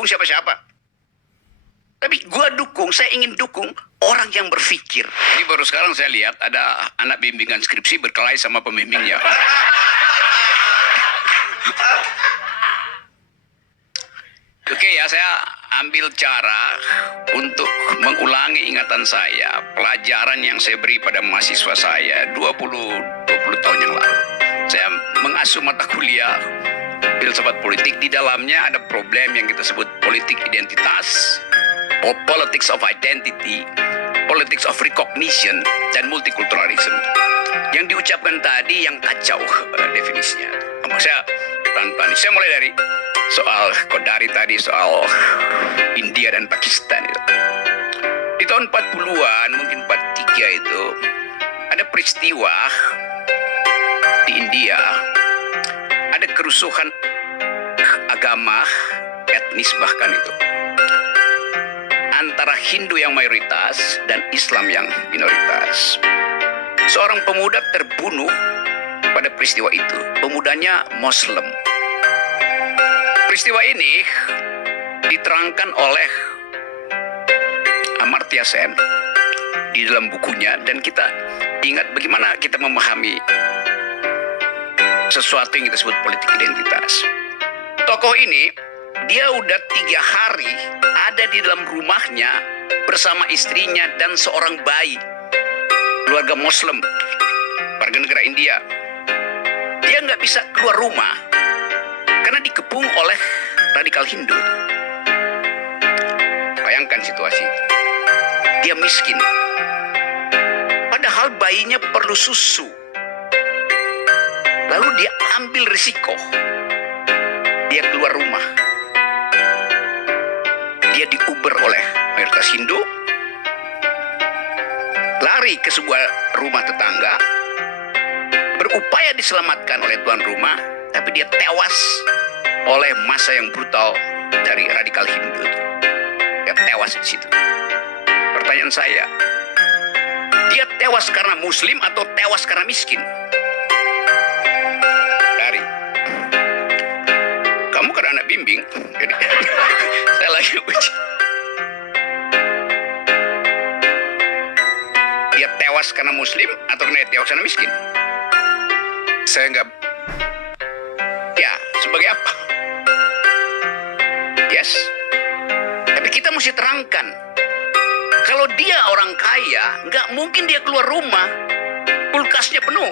dukung siapa-siapa. Tapi saya ingin dukung orang yang berpikir. Ini baru sekarang saya lihat ada anak bimbingan skripsi berkelahi sama pembimbingnya. Oke ya, saya ambil cara untuk mengulangi ingatan saya, pelajaran yang saya beri pada mahasiswa saya 20 tahun yang lalu. Saya mengasuh mata kuliah filsafat politik. Di dalamnya ada problem yang kita sebut politik identitas, politics of identity, politics of recognition, dan multiculturalism. Yang diucapkan tadi yang kacau definisinya. Saya pelan-pelan. Saya mulai dari soal Kodari tadi, soal India dan Pakistan itu. Di tahun 40-an, mungkin 43 itu, ada peristiwa di India, ada kerusuhan agama, etnis bahkan itu, antara Hindu yang mayoritas dan Islam yang minoritas. Seorang pemuda terbunuh pada peristiwa itu. Pemudanya Muslim. Peristiwa ini diterangkan oleh Amartya Sen di dalam bukunya, dan kita ingat bagaimana kita memahami sesuatu yang kita sebut politik identitas. Tokoh ini, dia udah 3 hari ada di dalam rumahnya bersama istrinya dan seorang bayi, keluarga Muslim, warga negara India. Dia nggak bisa keluar rumah karena dikepung oleh radikal Hindu. Bayangkan situasi. Dia miskin. Padahal bayinya perlu susu. Lalu dia ambil risiko. Dia keluar rumah. Dia diuber oleh mayoritas Hindu. Lari ke sebuah rumah tetangga. Berupaya diselamatkan oleh tuan rumah, tapi dia tewas oleh massa yang brutal dari radikal Hindu itu. Dia tewas di situ. Pertanyaan saya, dia tewas karena Muslim atau tewas karena miskin? Dari kamu kan anak bimbing, jadi saya lagi uji. Dia tewas karena Muslim atau karena tewas karena miskin? Saya nggak. Ya, sebagai apa? Yes. Tapi kita mesti terangkan. Kalau dia orang kaya, nggak mungkin dia keluar rumah. Kulkasnya penuh.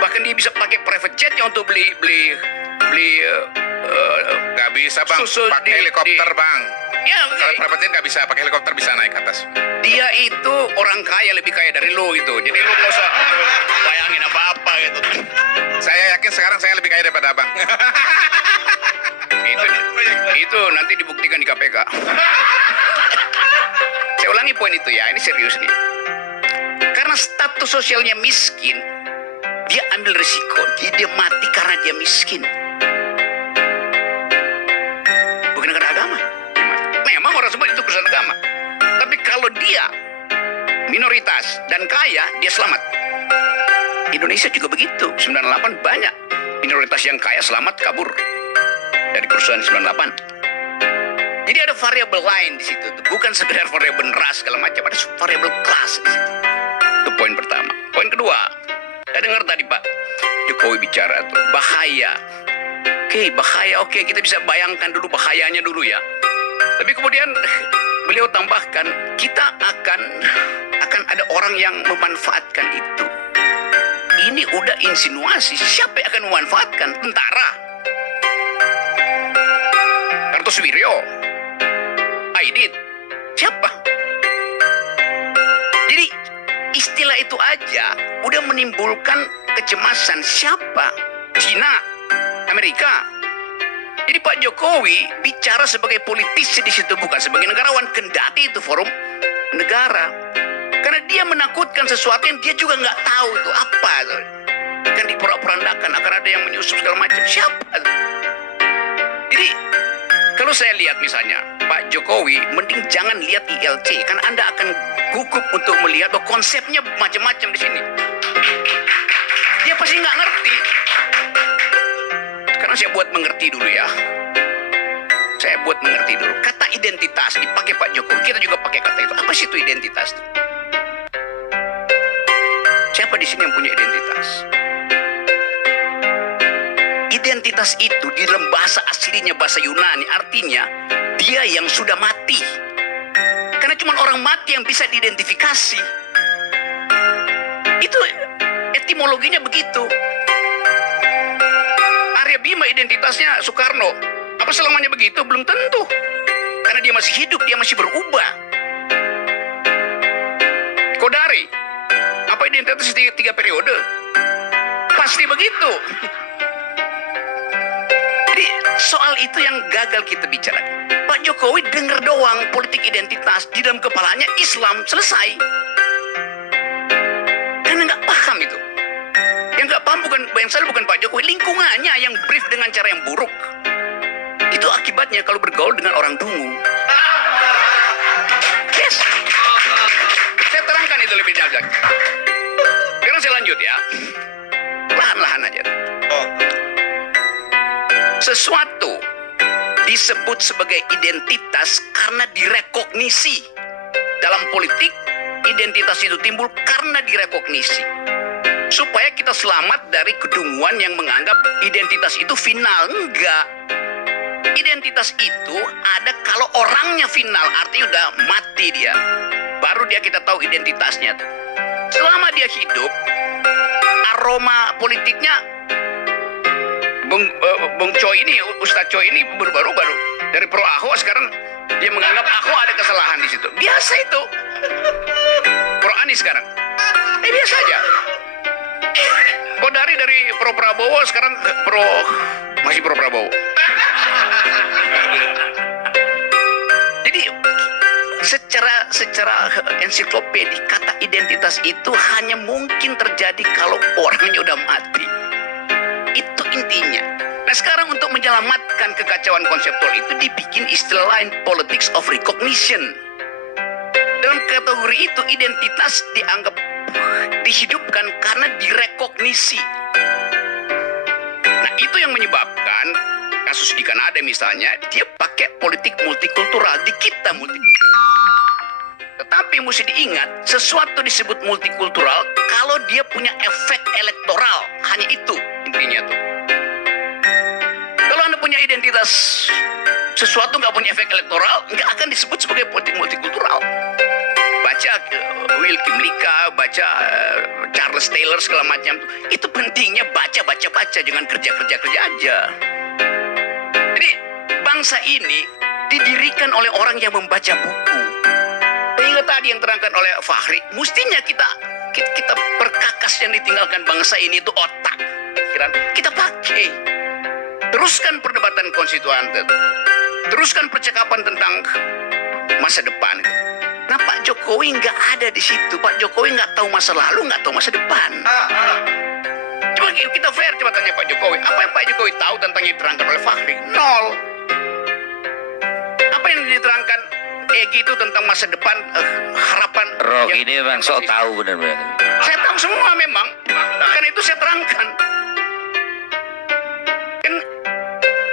Bahkan dia bisa pakai private jetnya untuk beli Nggak bisa bang, susu pakai helikopter bang. Ya, Kalau private jet nggak bisa, pakai helikopter bisa naik ke atas. dia itu orang kaya, lebih kaya dari lo itu. Jadi lo nggak usah bayangin apa-apa gitu. Saya yakin sekarang saya lebih kaya daripada abang. Itu nanti dibuktikan di KPK. Saya ulangi poin itu ya, ini serius nih. Karena status sosialnya miskin, dia ambil risiko. Dia mati karena dia miskin. Bukan karena agama. Memang orang sebut itu urusan agama. Tapi kalau dia minoritas dan kaya, dia selamat. Indonesia juga begitu. 98 banyak minoritas yang kaya selamat kabur dari kerusuhan 98. Jadi ada variabel lain di situ. Bukan sekedar variabel ras segala macam, ada variabel kelas di situ. Itu poin pertama. Poin kedua, saya dengar tadi Pak Jokowi bicara tuh bahaya. Bahaya. Kita bisa bayangkan dulu bahayanya dulu ya. Tapi kemudian beliau tambahkan, kita akan ada orang yang memanfaatkan itu. Ini udah insinuasi. Siapa yang akan memanfaatkan? Tentara, Kartosuwiryo, Aidit, siapa? Jadi istilah itu aja udah menimbulkan kecemasan. Siapa? Cina, Amerika. Jadi Pak Jokowi bicara sebagai politisi di situ, bukan sebagai negarawan. Kendati itu forum negara. Karena dia menakutkan sesuatu yang dia juga nggak tahu itu apa. Kan diporak-porandakan, akan ada yang menyusup segala macam. Siapa? Jadi kalau saya lihat misalnya Pak Jokowi, mending jangan lihat ILC, kan Anda akan gugup untuk melihat bahwa konsepnya macam-macam di sini. Dia pasti nggak ngerti. Karena saya buat mengerti dulu ya. saya buat mengerti dulu. Kata identitas dipakai Pak Jokowi, kita juga pakai kata itu. Apa sih itu identitas? Siapa di sini yang punya identitas? Identitas itu di dalam bahasa aslinya, bahasa Yunani, artinya dia yang sudah mati. Karena cuma orang mati yang bisa diidentifikasi. Itu etimologinya begitu. Arya Bima identitasnya Soekarno. Apa selamanya begitu? Belum tentu. Karena dia masih hidup, dia masih berubah. Kodari, apa identitas tiga periode? Pasti begitu. Jadi soal itu yang gagal kita bicara. Pak Jokowi dengar doang politik identitas, di dalam kepalanya Islam, selesai. Karena nggak paham itu. Yang nggak paham yang salah bukan Pak Jokowi, lingkungannya yang brief dengan cara yang buruk. Itu akibatnya kalau bergaul dengan orang dungu. Yes. Saya terangkan itu lebih jauh. Sekarang saya lanjut ya. Lahan-lahan aja. Sesuatu disebut sebagai identitas karena direkognisi. Dalam politik, identitas itu timbul karena direkognisi. Supaya kita selamat dari kedunguan yang menganggap identitas itu final. Enggak. Identitas itu ada kalau orangnya final, artinya udah mati dia. Baru dia kita tahu identitasnya. Selama dia hidup, aroma politiknya Bung Choi ini, Ustadz Choi ini berubah-ubah. Dari pro Ahok sekarang dia menganggap Ahok ada kesalahan di situ. Biasa itu. Pro Anies sekarang. Biasa aja. Kok dari pro Prabowo sekarang masih pro Prabowo. Jadi secara ensiklopedik kata identitas itu hanya mungkin terjadi kalau orangnya udah mati. Itu intinya. Nah sekarang untuk menyelamatkan kekacauan konseptual itu dibikin istilah lain, politics of recognition. Dalam kategori itu identitas dianggap dihidupkan karena direkognisi. Nah itu yang menyebabkan kasus di Kanada misalnya, dia pakai politik multikultural, di kita multikultural. Tetapi mesti diingat, sesuatu disebut multikultural kalau dia punya efek elektoral, hanya itu intinya tuh. Kalau Anda punya identitas sesuatu nggak punya efek elektoral, nggak akan disebut sebagai politik multikultural. Baca Wilkie Mlika, baca Charles Taylor segala macam, itu pentingnya baca, jangan kerja aja. Jadi bangsa ini didirikan oleh orang yang membaca buku. Ingat tadi yang terangkan oleh Fahri, mestinya kita perkakas yang ditinggalkan bangsa ini itu otak, pikiran, kita pakai. Teruskan perdebatan konstituan, teruskan percakapan tentang masa depan. Nah Pak Jokowi nggak ada di situ. Pak Jokowi nggak tahu masa lalu, nggak tahu masa depan. Coba kita fair, coba tanya Pak Jokowi. Apa yang Pak Jokowi tahu tentang yang diterangkan oleh Fahri? Nol. Apa yang diterangkan Egy itu tentang masa depan, harapan? Rock ini memang sok tahu benar-benar. Saya tahu semua memang. Karena itu saya terangkan. Kan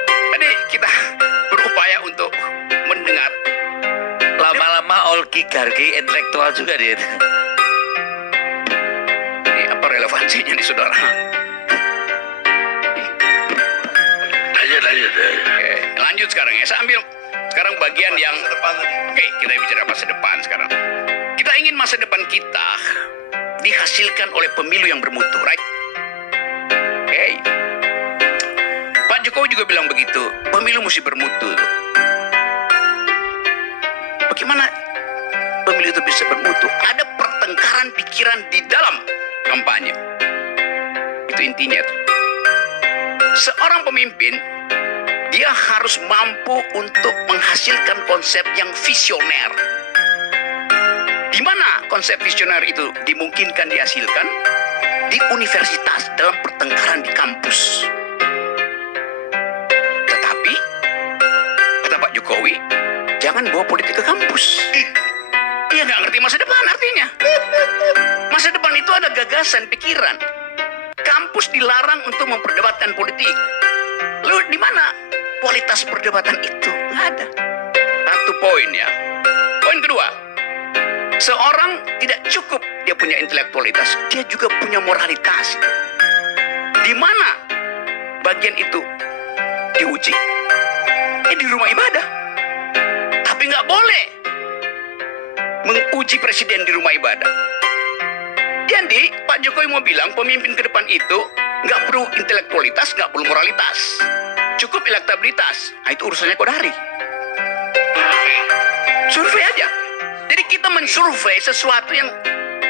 tadi kita berupaya untuk mendengar. Lama-lama oligarki intelektual juga dia. Ini apa relevansinya nih saudara? Lanjut. Oke, lanjut sekarang ya. Saya ambil sekarang bagian yang oke, kita bicara masa depan sekarang. Kita ingin masa depan kita dihasilkan oleh pemilu yang bermutu, right? Oke. Pak Jokowi juga bilang begitu. Pemilu mesti bermutu. Bagaimana pemilu itu bisa bermutu? Ada pertengkaran pikiran di dalam kampanye. Itu intinya tuh. Seorang pemimpin dia harus mampu untuk menghasilkan konsep yang visioner. Di mana konsep visioner itu dimungkinkan dihasilkan? Di universitas, dalam pertengkaran di kampus. Tetapi, kata Pak Jokowi, jangan bawa politik ke kampus. Dia nggak ngerti masa depan artinya. Masa depan itu ada gagasan, pikiran. Kampus dilarang untuk memperdebatkan politik. Lalu di mana kualitas perdebatan itu? Nggak ada. Satu poin ya. Poin kedua, seorang tidak cukup dia punya intelektualitas, dia juga punya moralitas. Di mana bagian itu diuji? Di rumah ibadah. Tapi nggak boleh menguji presiden di rumah ibadah. Jadi Pak Jokowi mau bilang pemimpin ke depan itu nggak perlu intelektualitas, nggak perlu moralitas, cukup elektabilitas. Nah, itu urusannya Kodari. Survei aja. Jadi kita mensurvei sesuatu yang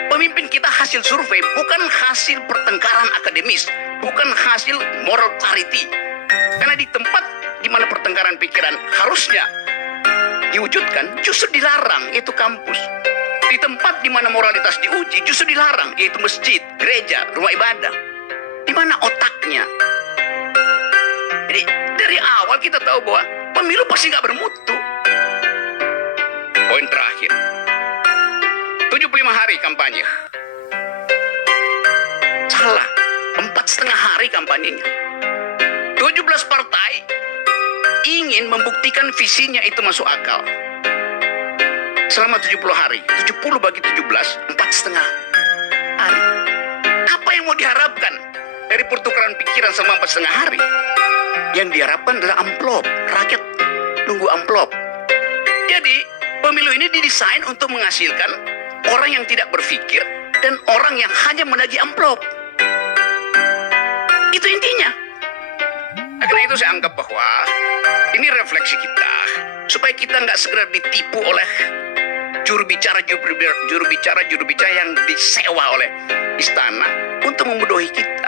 pemimpin kita hasil survei, bukan hasil pertengkaran akademis, bukan hasil moral clarity. Karena di tempat di mana pertengkaran pikiran harusnya diwujudkan, justru dilarang, yaitu kampus. Di tempat di mana moralitas diuji, justru dilarang, yaitu masjid, gereja, rumah ibadah. Di mana otaknya? Jadi dari awal kita tahu bahwa pemilu pasti nggak bermutu. Poin terakhir, 75 hari kampanye. Salah, 4,5 hari kampanyenya. 17 partai ingin membuktikan visinya itu masuk akal. Selama 70 hari, 70 bagi 17, 4,5 hari. Apa yang mau diharapkan dari pertukaran pikiran selama 4,5 hari? Yang diharapkan adalah amplop. Rakyat nunggu amplop. Jadi, pemilu ini didesain untuk menghasilkan orang yang tidak berpikir dan orang yang hanya menagih amplop. Itu intinya. Nah, karena itu saya anggap bahwa ini refleksi kita supaya kita nggak segera ditipu oleh juru bicara yang disewa oleh istana untuk membodohi kita.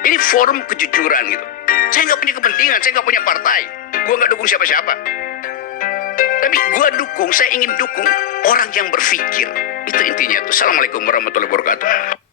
Ini forum kejujuran gitu. Saya nggak punya kepentingan, saya nggak punya partai, gue nggak dukung siapa-siapa. Tapi saya ingin dukung orang yang berpikir. Itu intinya tuh. Assalamualaikum warahmatullahi wabarakatuh.